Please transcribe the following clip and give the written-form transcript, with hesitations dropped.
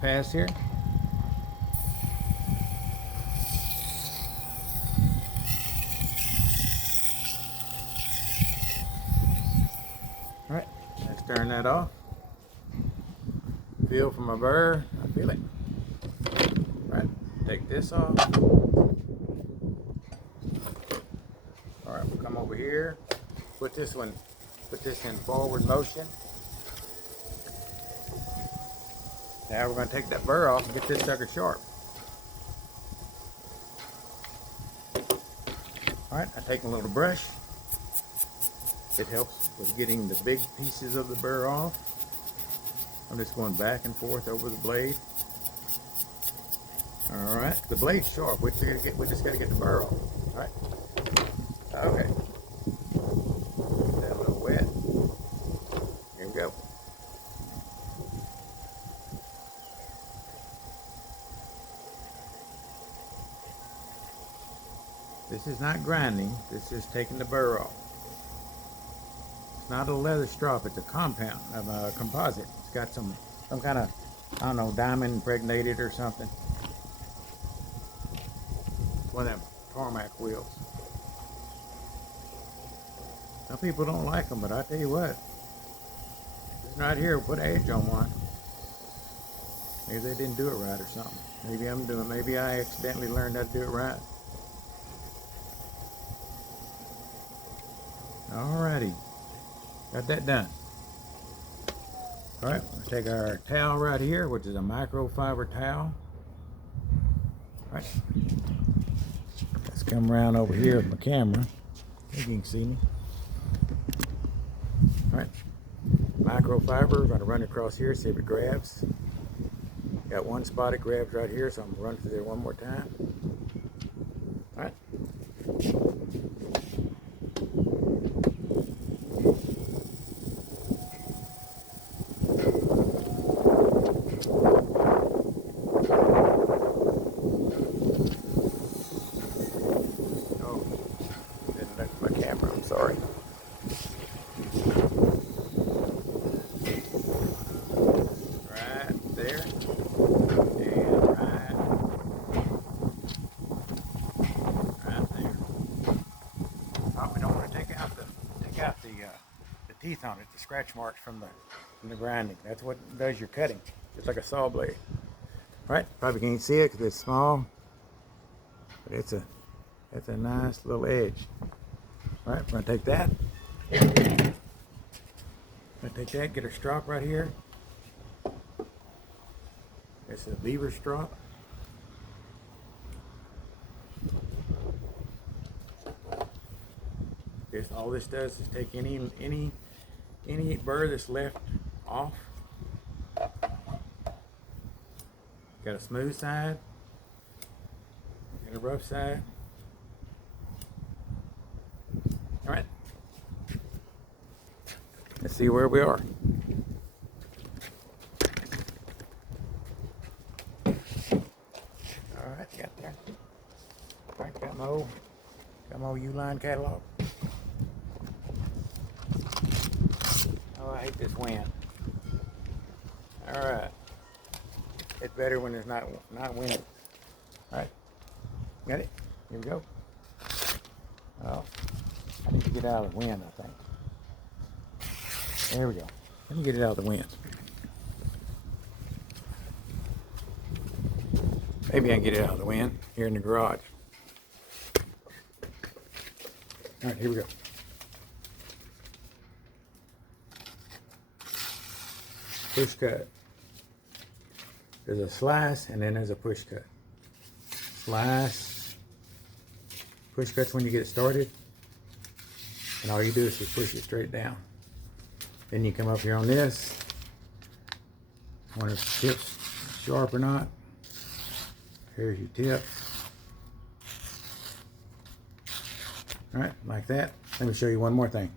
pass here. All right, let's turn that off. Feel for my burr. I feel it. All right, take this off. All right, we'll come over here. Put this in forward motion. Now we're going to take that burr off and get this sucker sharp. All right, I take a little brush. It helps with getting the big pieces of the burr off. I'm just going back and forth over the blade. All right, the blade's sharp. We just got to get the burr off. All right. Okay. That a little wet. Here we go. This is not grinding. This is taking the burr off. It's not a leather strop. It's a compound of a composite. It's got some kind of, I don't know, diamond impregnated or something. It's one of them tarmac wheels. Some people don't like them, but I tell you what, this right here will put an edge on one. Maybe they didn't do it right or something. Maybe I accidentally learned how to do it right. Alrighty, got that done. Alright, we'll take our towel right here, which is a microfiber towel. Alright, let's come around over here with my camera. I think you can see me. Alright, microfiber, we're going to run across here, see if it grabs. Got one spot it grabs right here, so I'm going to run through there one more time. Alright. Sorry. Right there, and right there. Oh, we don't want to take out the teeth on it, the scratch marks from the grinding. That's what does your cutting, just like a saw blade. All right, probably can't see it because it's small, but it's a nice little edge. All right, we're gonna take that. Get our strop right here. It's a lever strop. All this does is take any burr that's left off. Got a smooth side and a rough side. All right, let's see where we are. All right, got there. All right, got my old U-line catalog. Oh, I hate this wind. All right, it's better when there's not wind. All right, got it. Here we go. Oh. I need to get out of the wind, I think. There we go. Let me get it out of the wind. Maybe I can get it out of the wind here in the garage. All right, here we go. Push cut. There's a slice and then there's a push cut. Slice. Push cut's when you get it started. And all you do is just push it straight down. Then you come up here on this. Wonder if the tip's sharp or not. Here's your tip. All right, like that. Let me show you one more thing.